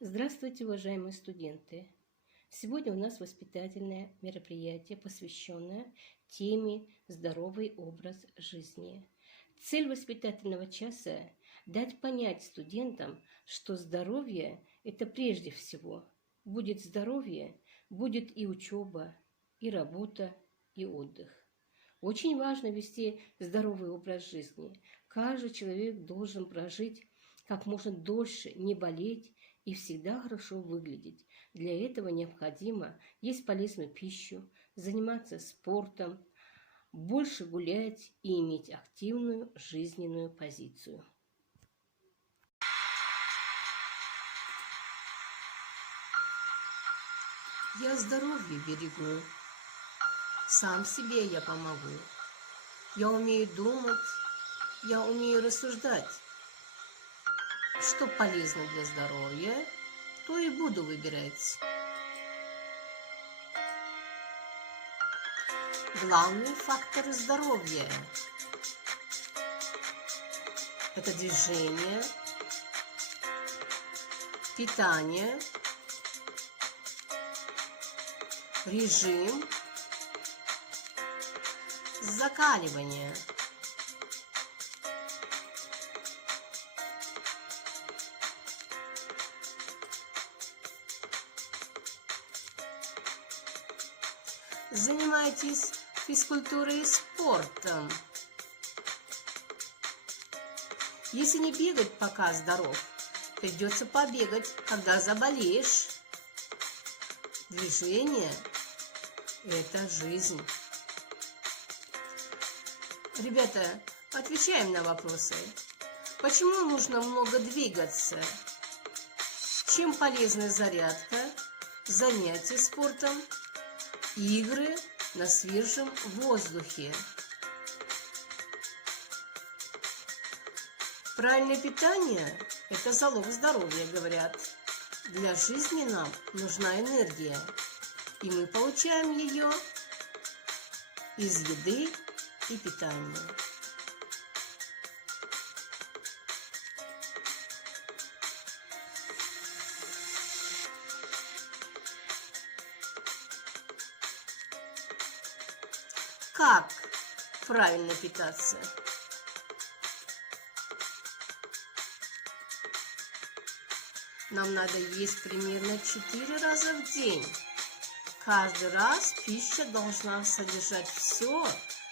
Здравствуйте, уважаемые студенты! Сегодня у нас воспитательное мероприятие, посвященное теме «Здоровый образ жизни». Цель воспитательного часа – дать понять студентам, что здоровье – это прежде всего. Будет здоровье, будет и учеба, и работа, и отдых. Очень важно вести здоровый образ жизни. Каждый человек должен прожить как можно дольше, не болеть и всегда хорошо выглядеть. Для этого необходимо есть полезную пищу, заниматься спортом, больше гулять и иметь активную жизненную позицию. Я здоровье берегу, сам себе я помогу. Я умею думать, я умею рассуждать. Что полезно для здоровья, то и буду выбирать. Главные факторы здоровья – это движение, питание, режим, закаливание. Занимайтесь физкультурой и спортом. Если не бегать, пока здоров, придется побегать, когда заболеешь. Движение – это жизнь. Ребята, отвечаем на вопросы. Почему нужно много двигаться? Чем полезна зарядка, занятия спортом, игры на свежем воздухе? Правильное питание – это залог здоровья, говорят. Для жизни нам нужна энергия, и мы получаем ее из еды и питания. Как правильно питаться? Нам надо есть примерно 4 раза в день. Каждый раз пища должна содержать все,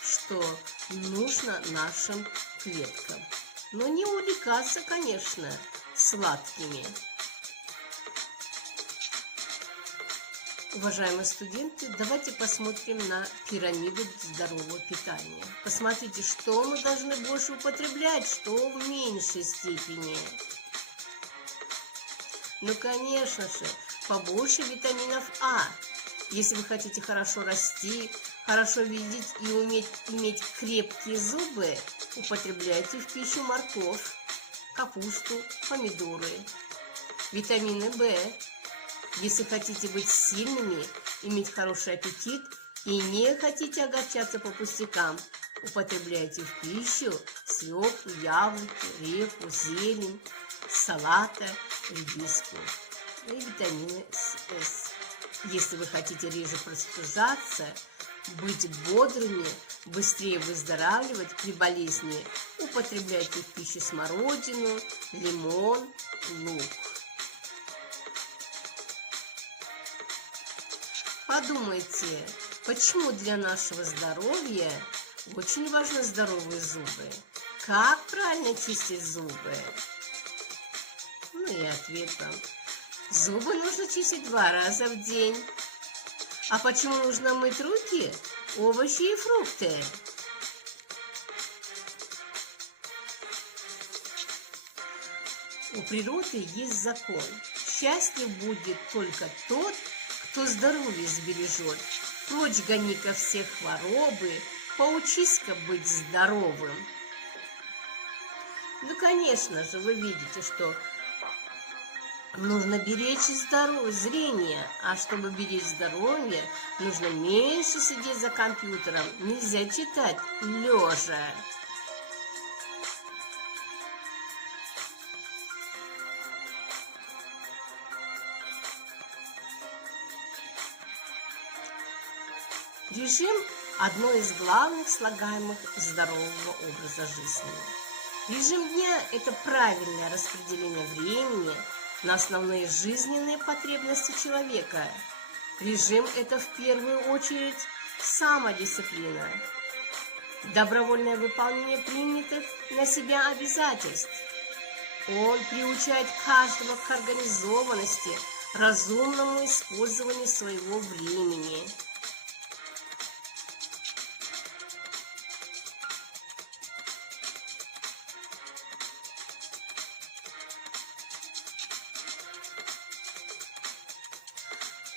что нужно нашим клеткам. Но не увлекаться, конечно, сладкими. Уважаемые студенты, давайте посмотрим на пирамиду здорового питания. Посмотрите, что мы должны больше употреблять, что в меньшей степени. Ну, конечно же, побольше витаминов А. Если вы хотите хорошо расти, хорошо видеть и уметь иметь крепкие зубы, употребляйте в пищу морковь, капусту, помидоры. Витамины В. Если хотите быть сильными, иметь хороший аппетит и не хотите огорчаться по пустякам, употребляйте в пищу свеклу, яблоки, репу, зелень, салата, редиску и витамины С. Если вы хотите реже простужаться, быть бодрыми, быстрее выздоравливать при болезни, употребляйте в пищу смородину, лимон, лук. Подумайте, почему для нашего здоровья очень важны здоровые зубы? Как правильно чистить зубы? Ну и ответ вам. Зубы нужно чистить 2 раза в день. А почему нужно мыть руки, овощи и фрукты? У природы есть закон. Счастлив будет только тот, кто здоровье сбережет. Прочь гони-ка всех хворобы, поучись-ка быть здоровым. Ну, конечно же, вы видите, что нужно беречь зрение, а чтобы беречь здоровье, нужно меньше сидеть за компьютером. Нельзя читать лежа. Режим – одно из главных слагаемых здорового образа жизни. Режим дня – это правильное распределение времени на основные жизненные потребности человека. Режим – это в первую очередь самодисциплина, добровольное выполнение принятых на себя обязательств. Он приучает каждого к организованности, разумному использованию своего времени.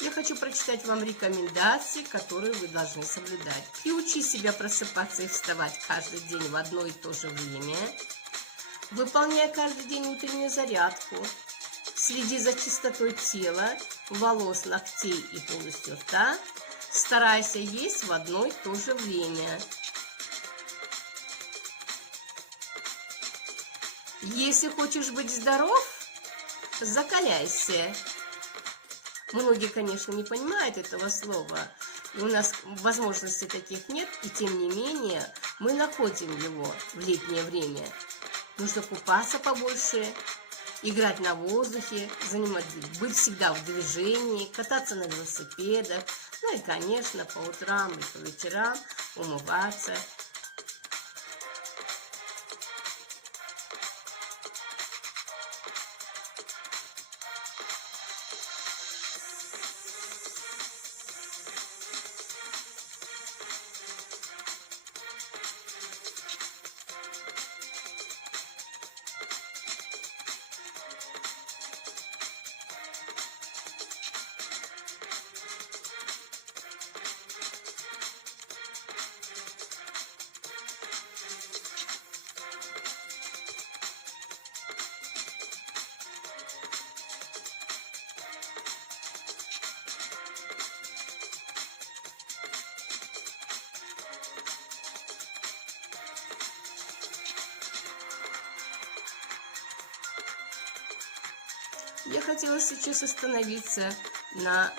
Я хочу прочитать вам рекомендации, которые вы должны соблюдать. Приучи себя просыпаться и вставать каждый день в одно и то же время. Выполняй каждый день утреннюю зарядку. Следи за чистотой тела, волос, ногтей и полостью рта. Старайся есть в одно и то же время. Если хочешь быть здоров, закаляйся. Многие, конечно, не понимают этого слова, и у нас возможностей таких нет, и тем не менее мы находим его в летнее время. Нужно купаться побольше, играть на воздухе, быть всегда в движении, кататься на велосипедах, ну и, конечно, по утрам и по вечерам умываться. Я хотела сейчас остановиться на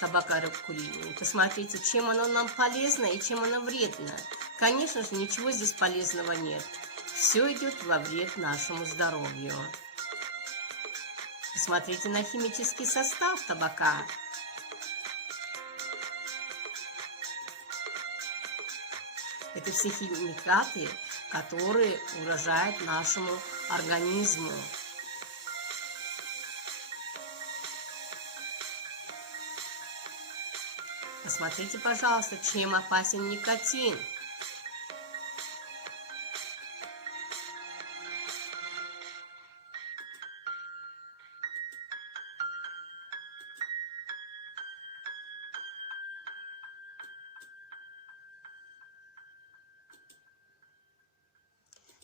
табакокурении. Посмотрите, чем оно нам полезно и чем оно вредно. Конечно же, ничего здесь полезного нет. Все идет во вред нашему здоровью. Посмотрите на химический состав табака. Это все химикаты, которые угрожают нашему организму. Посмотрите, пожалуйста, чем опасен никотин.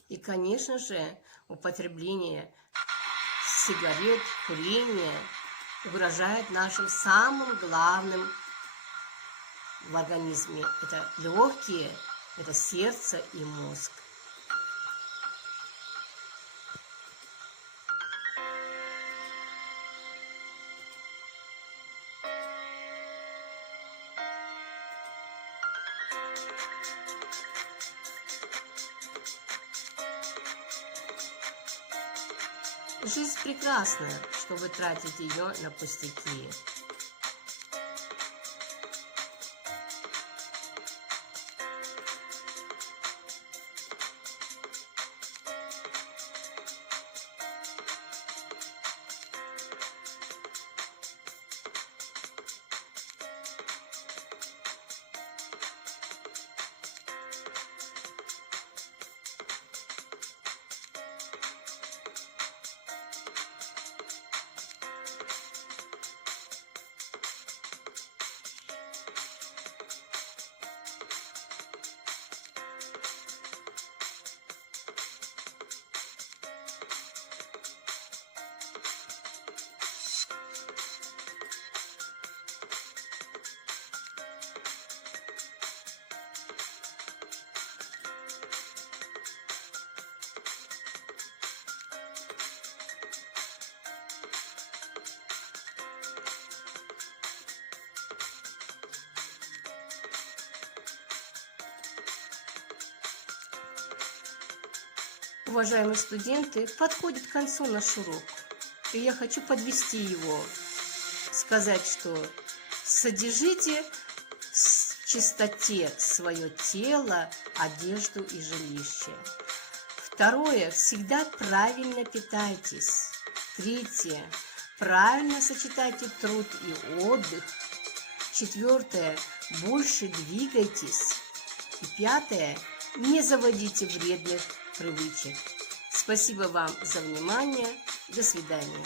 И, конечно же, употребление сигарет, курение угрожает нашим самым главным в организме. Это легкие, это сердце и мозг. Жизнь прекрасна, чтобы тратить ее на пустяки. Уважаемые студенты, подходит к концу наш урок, и я хочу подвести его, сказать, что содержите в чистоте свое тело, одежду и жилище. Второе, всегда правильно питайтесь. Третье, правильно сочетайте труд и отдых. Четвертое, больше двигайтесь. И пятое, не заводите вредных привычек. Спасибо вам за внимание. До свидания.